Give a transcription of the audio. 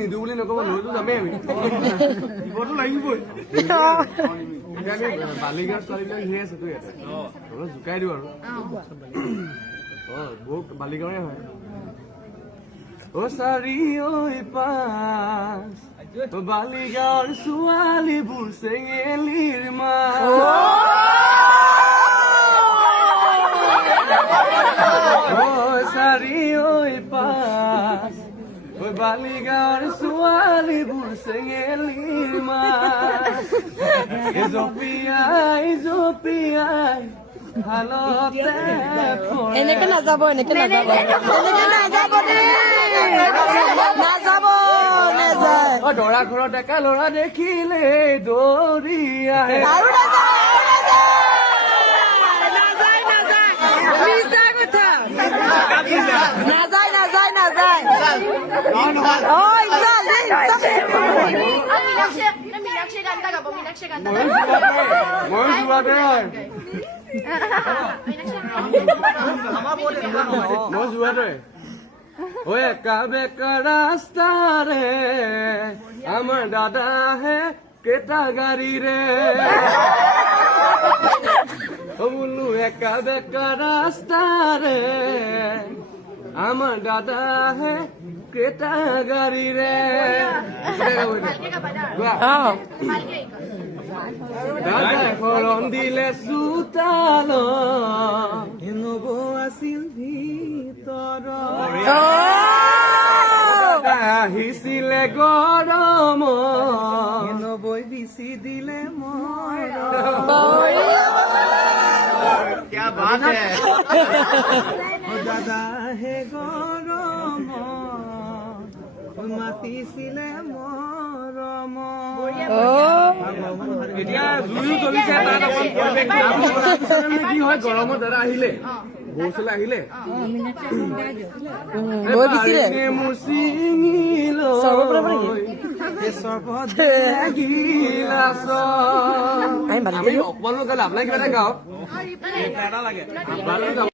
নিদিওঁ বুলি নক'ব লৈতো যামেই আমি দিবতো লাগিবই বালিগাঁৱৰ ছোৱালীবিলাক ধেৰ আছে তো ইয়াতে অলপ জোকাই দিওঁ আৰু অঁ বহুত বালিগাঁৱৰে হয় অ চাৰি ঐ পাঁচ বালিগাঁৱৰ ছোৱালীবোৰ চেঙেলিৰ মাছ চাৰি ঐ পাঁচ মাছ এ জপিয়াই জপিয়াই ভালতে পৰে। এনেকে নাযাব এনেকে নাযাব। এনেকে নাযাব নাযাব নাযায় অ দৰা ঘৰৰ ডেকা ল'ৰা দেখিলে দৌৰি আহে নাযায় নাযায়। নাযায় হয় আমাৰ দাদা আহে কেইটা গাড়ীৰে ও বোলো একা বেকা ৰাস্তাৰে আমাৰ দাদা আহে কেইটা গাড়ীৰে গোৱা দাদাই শৰণ দিলে চোতাল নব আছিল ভিতৰ আহিছিলে গৰম। নবৈ বিচি দিলে মই দাদা হে গৰম মাতিছিলে মৰম এতিয়া জুইও জ্বলিছে তাত অকণ পৰিৱেশ কি হয় গৰমত দাদা আহিলে বৌ চলে আহিলে বৌ বিচিলে? আমি অকমানো গলে আপনাই কিবা দেখাও আই এটা লাগে।